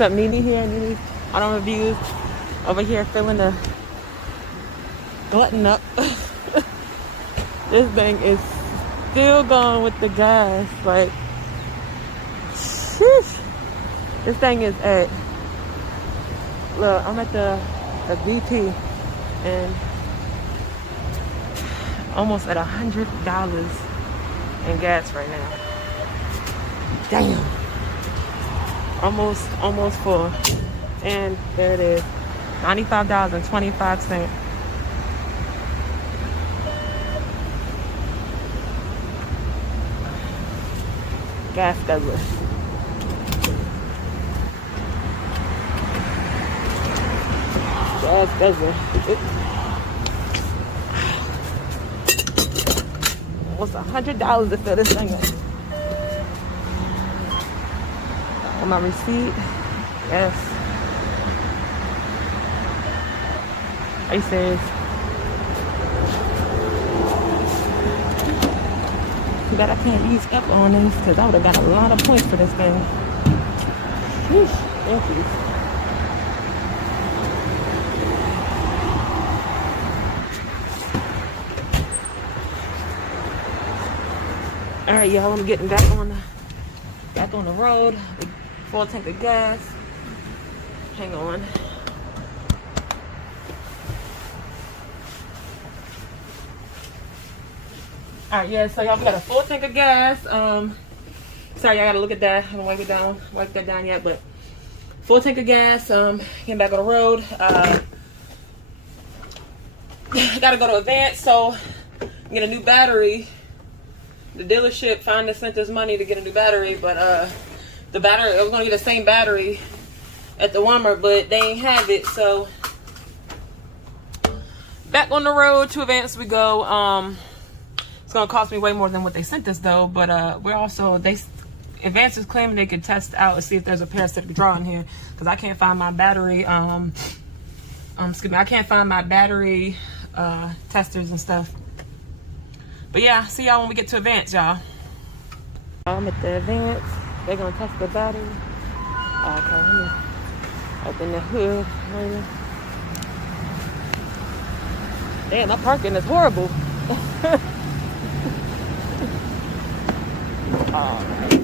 What's up, NeNe here? NeNe on reviews over here filling the glutton up. This thing is still going with the gas. Like, sheesh. This thing is at, look, I'm at the BP and almost at $100 in gas right now. Damn. Almost full. And there it is. $95.25. Gas guzzler. Gas guzzler. Almost $100 to fill this thing up. On my receipt, yes. Are you serious? Too bad I can't use up on this because I would have got a lot of points for this thing. Sheesh, thank you. All right, y'all, I'm getting back on the road. Full tank of gas. Hang on. Alright, yeah, so y'all, we got a full tank of gas. Sorry, I gotta look at that. I haven't wipe that down yet, but full tank of gas. Getting back on the road. Gotta go to Advance, so get a new battery. The dealership finally sent us money to get a new battery, but the battery, I was gonna get the same battery at the Walmart, but they ain't have it, so back on the road to Advance we go. It's gonna cost me way more than what they sent us though, but we're also, Advance is claiming they could test out and see if there's a parasitic draw in here, because I can't find my battery excuse me, I can't find my battery testers and stuff. But yeah, see y'all when we get to Advance, y'all. I'm at the Advance. They're gonna test the battery. Okay, let me open the hood. Damn, my parking is horrible. All right.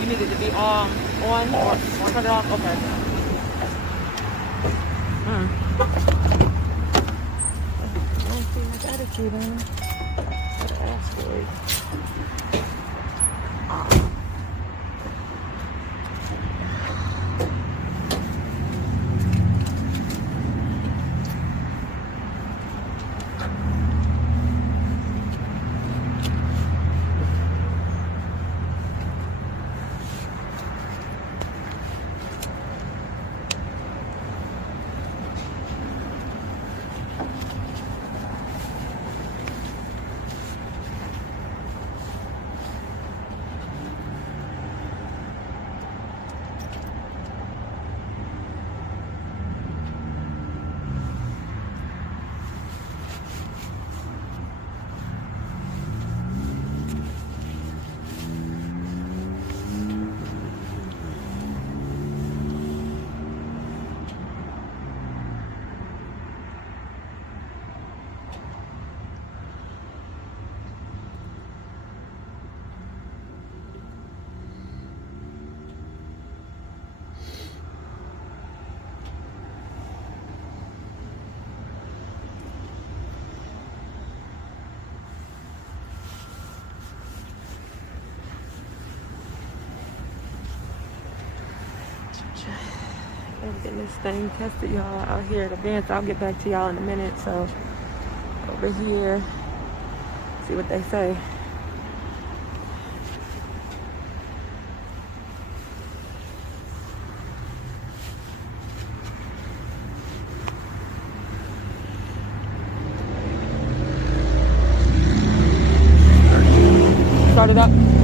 You need it to be on or turn it off? Okay. I don't see much attitude in it. That's good. I'm getting this thing tested, y'all, out here at Advance. I'll get back to y'all in a minute. So over here, see what they say. Start it up.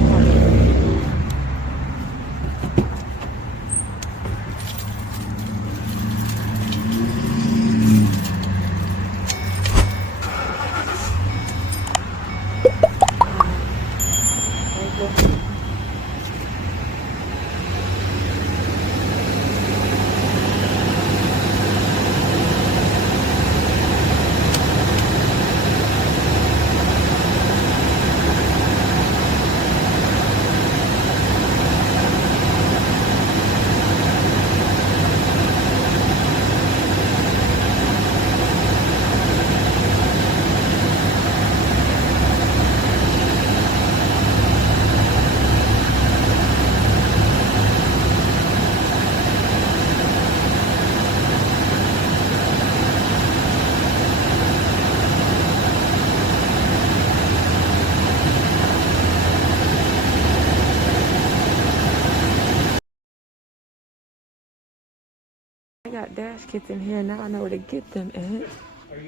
I got dash kits in here. Now I know where to get them at. Are you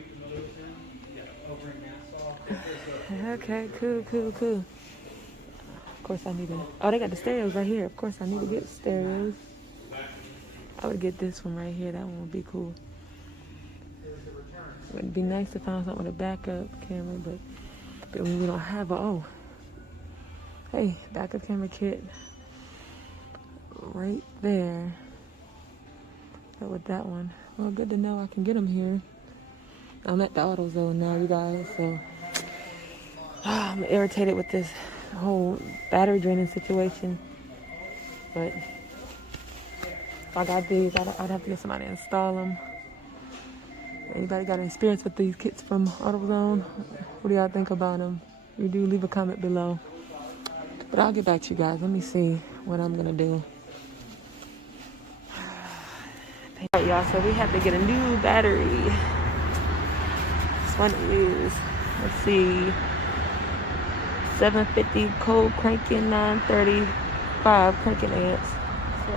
familiar with them? Yeah, over in Nassau. Okay, cool. Of course I need to. Oh, they got the stereos right here. Of course I need to get stereos. I would get this one right here. That one would be cool. It would be nice to find something with a backup camera, but we don't have a. Oh, hey, backup camera kit right there. Go with that one. Well, good to know I can get them here. I'm at the AutoZone now, you guys, so I'm irritated with this whole battery draining situation. But if I got these, I'd have to get somebody to install them. Anybody got any experience with these kits from AutoZone? What do y'all think about them? If you do, leave a comment below. But I'll get back to you guys. Let me see what I'm gonna do. Alright, y'all, so we have to get a new battery. This one is, let's see, 750 cold cranking, 935 cranking amps. So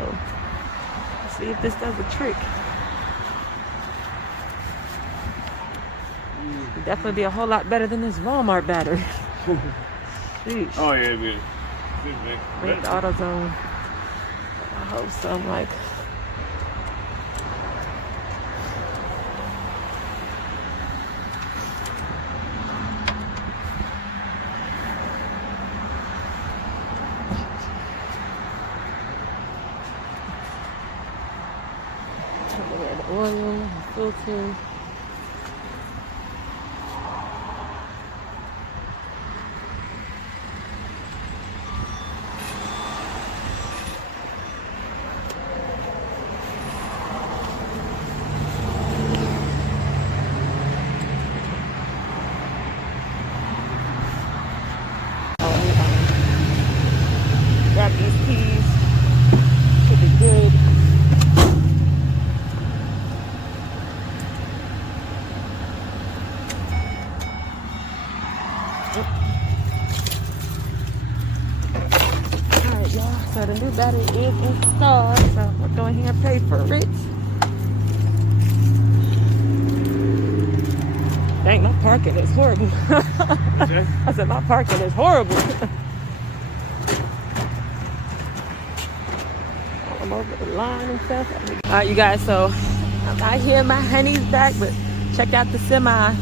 let's see if this does a trick. It'd definitely be a whole lot better than this Walmart battery. Sheesh. Oh yeah, man. Bring the AutoZone. I hope so. I'm like, the oil, the filter. Grab these keys. Should be good. Alright, y'all. So the new battery is installed. So I'm going to go in here and pay for it. Dang, my parking is horrible. Okay. I said my parking is horrible. I'm over the line and stuff. Alright, you guys, so I'm out here, my honey's back, but check out the semi.